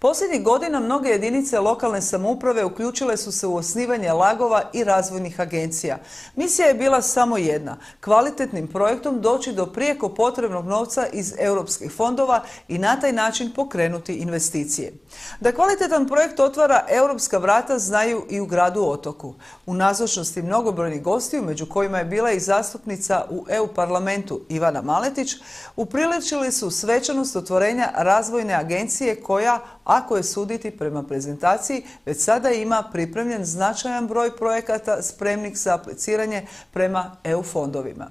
Posljednjih godina mnoge jedinice lokalne samouprave uključile su se u osnivanje lagova i razvojnih agencija. Misija je bila samo jedna – kvalitetnim projektom doći do prijeko potrebnog novca iz europskih fondova i na taj način pokrenuti investicije. Da kvalitetan projekt otvara europska vrata znaju i u gradu Otoku. U nazočnosti mnogobrojnih gostiju, među kojima je bila i zastupnica u EU parlamentu Ivana Maletić, upriličili su svečanost otvorenja razvojne agencije koja, ako je suditi prema prezentaciji, već sada ima pripremljen značajan broj projekata spremnih za apliciranje prema EU fondovima.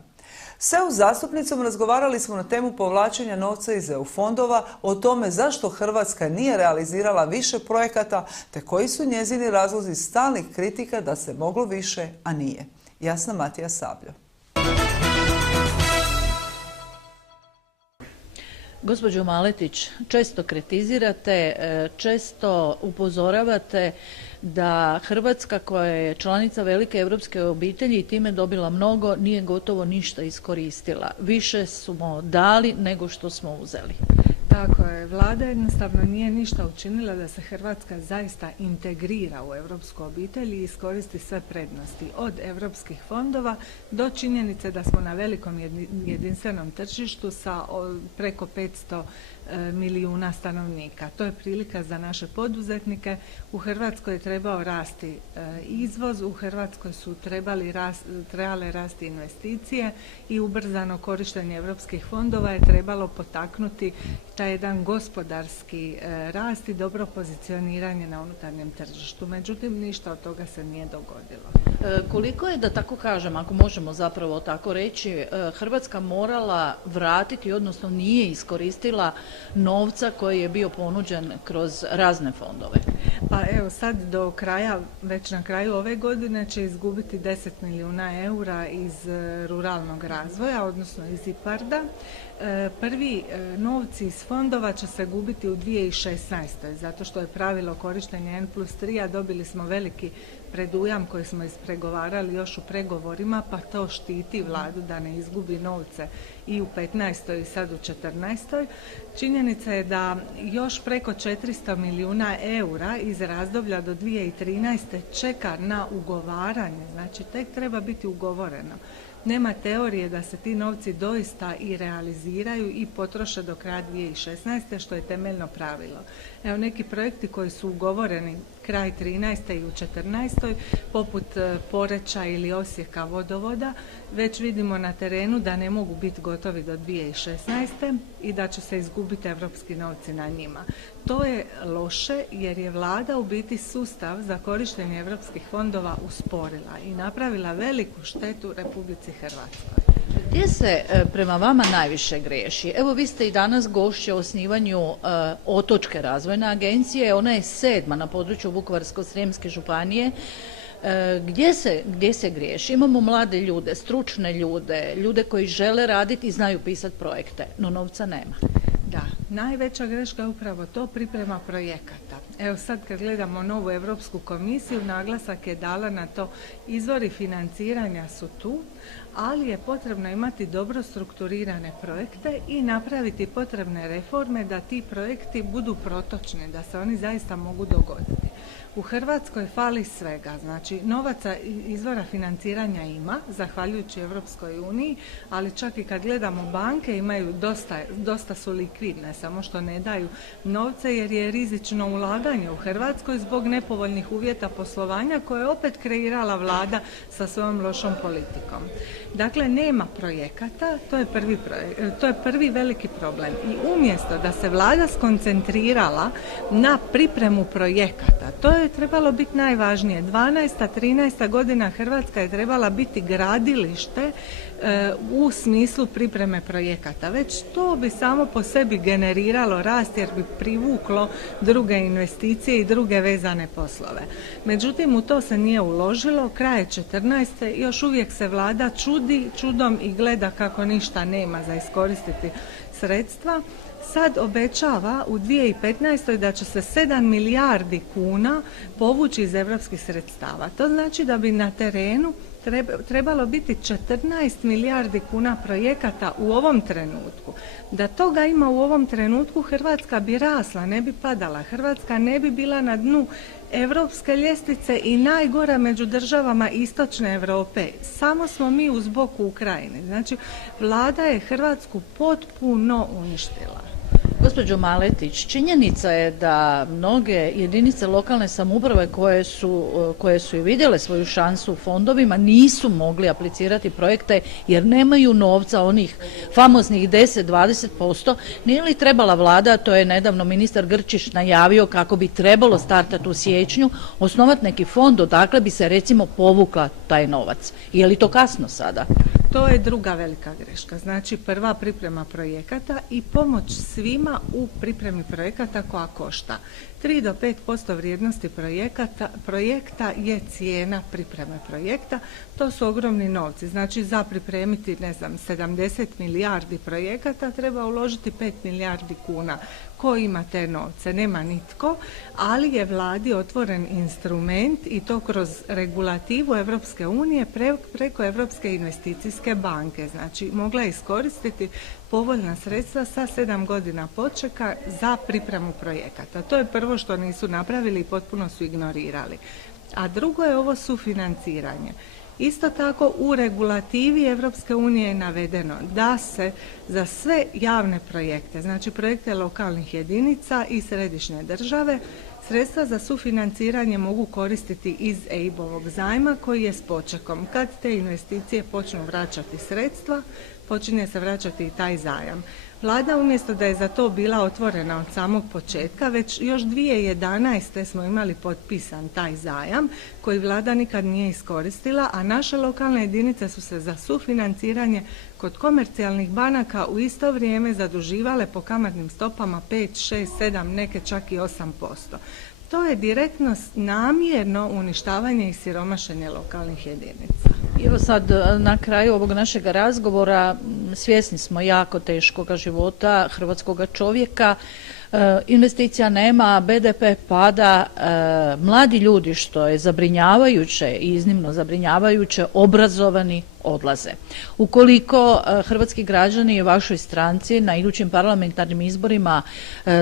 S EU zastupnicom razgovarali smo na temu povlačenja novca iz EU fondova, o tome zašto Hrvatska nije realizirala više projekata, te koji su njezini razlozi stalnih kritika da se moglo više, a nije. Jasna Matija Sabljo. Gospođo Maletić, često kritizirate, često upozoravate da Hrvatska, koja je članica velike europske obitelji i time dobila mnogo, nije gotovo ništa iskoristila. Više smo dali nego što smo uzeli. Tako je. Vlada jednostavno nije ništa učinila da se Hrvatska zaista integrira u europsku obitelj i iskoristi sve prednosti od europskih fondova do činjenice da smo na velikom jedinstvenom tržištu sa preko 500 milijuna stanovnika. To je prilika za naše poduzetnike. U Hrvatskoj je trebao rasti izvoz, u Hrvatskoj su trebale rasti investicije i ubrzano korištenje europskih fondova je trebalo potaknuti taj jedan gospodarski rast i dobro pozicioniranje na unutarnjem tržištu. Međutim, ništa od toga se nije dogodilo. Koliko je, da tako kažem, ako možemo zapravo tako reći, Hrvatska morala vratiti, odnosno nije iskoristila novca koji je bio ponuđen kroz razne fondove? Pa evo sad do kraja, već na kraju ove godine će izgubiti 10 milijuna eura iz ruralnog razvoja, odnosno iz IPARD-a. Prvi novci iz fondova će se gubiti u 2016. zato što je pravilo korištenja N+3, a dobili smo veliki predujam koji smo ispregovarali još u pregovorima, pa to štiti vladu da ne izgubi novce i u 15. i sad u 14. Činjenica je da još preko 400 milijuna eura iz razdoblja do 2013. čeka na ugovaranje, znači tek treba biti ugovoreno. Nema teorije da se ti novci doista i realiziraju i potroše do kraja 2016. što je temeljno pravilo. Evo neki projekti koji su ugovoreni kraj 13. i u 14. poput Poreča ili Osijeka vodovoda, već vidimo na terenu da ne mogu biti gotovi do 2016. i da će se izgubiti evropski novci na njima. To je loše jer je vlada u biti sustav za korištenje evropskih fondova usporila i napravila veliku štetu Republici Hrvatskoj. Gdje se prema vama najviše griješi? Evo vi ste i danas gošće o osnivanju Otočke razvojne agencije, ona je 7. na području Vukovarsko-srijemske županije. Gdje se griješi? Imamo mlade ljude, stručne ljude, ljude koji žele raditi i znaju pisati projekte, no novca nema. Da, najveća greška je upravo to, priprema projekata. Evo sad kad gledamo novu Europsku komisiju, naglasak je dala na to, izvori financiranja su tu, ali je potrebno imati dobro strukturirane projekte i napraviti potrebne reforme da ti projekti budu protočni, da se oni zaista mogu dogoditi. U Hrvatskoj fali svega, znači novaca izvora financiranja ima, zahvaljujući Europskoj uniji, ali čak i kad gledamo banke imaju dosta su likvidne, samo što ne daju novce jer je rizično ulaganje u Hrvatskoj zbog nepovoljnih uvjeta poslovanja koje je opet kreirala vlada sa svojom lošom politikom. Dakle, nema projekata, to je prvi veliki problem. I umjesto da se vlada skoncentrirala na pripremu projekata, to je trebalo biti najvažnije. 12. 13. godina Hrvatska je trebala biti gradilište u smislu pripreme projekata. Već to bi samo po sebi generiralo rast jer bi privuklo druge investicije i druge vezane poslove. Međutim, u to se nije uložilo. Kraje 14. još uvijek se vlada čudi čudom i gleda kako ništa nema za iskoristiti sredstva. Sad obećava u 2015. da će se 7 milijardi kuna povući iz europskih sredstava. To znači da bi na terenu trebalo biti 14 milijardi kuna projekata u ovom trenutku. Da toga ima u ovom trenutku, Hrvatska bi rasla, ne bi padala. Hrvatska ne bi bila na dnu europske ljestvice i najgora među državama istočne Europe. Samo smo mi uz bok Ukrajine. Znači, vlada je Hrvatsku potpuno uništila. Gospođo Maletić, činjenica je da mnoge jedinice lokalne samouprave koje su i vidjele svoju šansu u fondovima nisu mogli aplicirati projekte jer nemaju novca, onih famoznih 10-20%. Nije li trebala vlada, to je nedavno ministar Grčić najavio kako bi trebalo startati u siječnju, osnovati neki fond, odakle bi se recimo povukla taj novac. Je li to kasno sada? To je druga velika greška. Znači, prva priprema projekata i pomoć svima u pripremi projekata koja košta. 3 do 5% vrijednosti projekta je cijena pripreme projekta. To su ogromni novci. Znači, za pripremiti, 70 milijardi projekata treba uložiti 5 milijardi kuna. Ko ima te novce? Nema nitko, ali je vladi otvoren instrument i to kroz regulativu Europske unije preko Europske investicijske banke. Znači, mogla je iskoristiti povoljna sredstva sa 7 godina počeka za pripremu projekata. To je prvo što nisu napravili i potpuno su ignorirali. A drugo je ovo sufinanciranje. Isto tako u regulativi Europske unije je navedeno da se za sve javne projekte, znači projekte lokalnih jedinica i središnje države, sredstva za sufinanciranje mogu koristiti iz EIB-ovog zajma koji je s počekom. Kad te investicije počnu vraćati sredstva, počinje se vraćati i taj zajam. Vlada umjesto da je za to bila otvorena od samog početka, već još 2011. smo imali potpisan taj zajam koji vlada nikad nije iskoristila, a naše lokalne jedinice su se za sufinanciranje kod komercijalnih banaka u isto vrijeme zaduživale po kamatnim stopama 5, 6, 7, neke čak i 8%. To je direktno namjerno uništavanje i siromašenje lokalnih jedinica. Evo sad na kraju ovog našeg razgovora svjesni smo jako teškoga života hrvatskoga čovjeka. Investicija nema, BDP pada, mladi ljudi, što je zabrinjavajuće i iznimno zabrinjavajuće, obrazovani odlaze. Ukoliko hrvatski građani vašoj stranci na idućim parlamentarnim izborima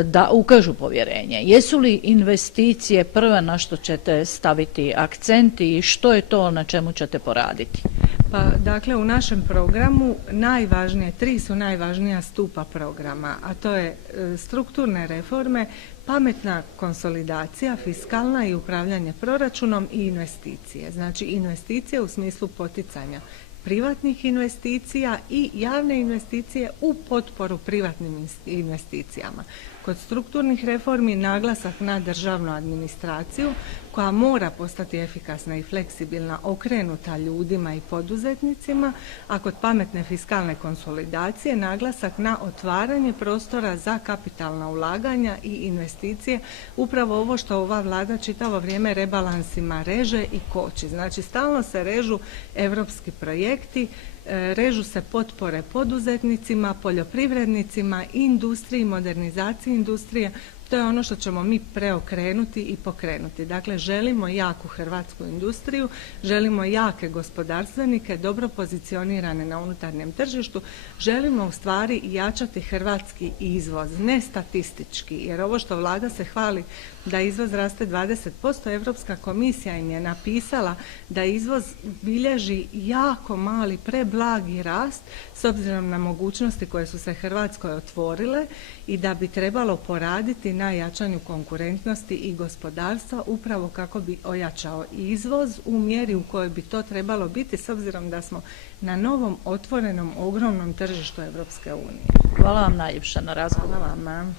da ukažu povjerenje, jesu li investicije prve na što ćete staviti akcent i što je to na čemu ćete poraditi? Pa, dakle, u našem programu tri su najvažnija stupa programa, a to je strukturne reforme, pametna konsolidacija, fiskalna i upravljanje proračunom i investicije. Znači, investicije u smislu poticanja privatnih investicija i javne investicije u potporu privatnim investicijama. Kod strukturnih reformi naglasak na državnu administraciju koja mora postati efikasna i fleksibilna, okrenuta ljudima i poduzetnicima, a kod pametne fiskalne konsolidacije naglasak na otvaranje prostora za kapitalna ulaganja i investicije, upravo ovo što ova vlada čitavo vrijeme rebalansima reže i koči. Znači, stalno se režu europski projekti, režu se potpore poduzetnicima, poljoprivrednicima, industriji, modernizaciji industrije. To je ono što ćemo mi preokrenuti i pokrenuti. Dakle, želimo jaku hrvatsku industriju, želimo jake gospodarstvenike, dobro pozicionirane na unutarnjem tržištu, želimo u stvari jačati hrvatski izvoz, ne statistički, jer ovo što vlada se hvali da izvoz raste 20%, Europska komisija im je napisala da izvoz bilježi jako mali, preblagi rast s obzirom na mogućnosti koje su se Hrvatskoj otvorile i da bi trebalo poraditi na jačanju konkurentnosti i gospodarstva upravo kako bi ojačao izvoz u mjeri u kojoj bi to trebalo biti s obzirom da smo na novom otvorenom ogromnom tržištu Europske unije. Hvala vam najljepša na razgovoru. Hvala vama.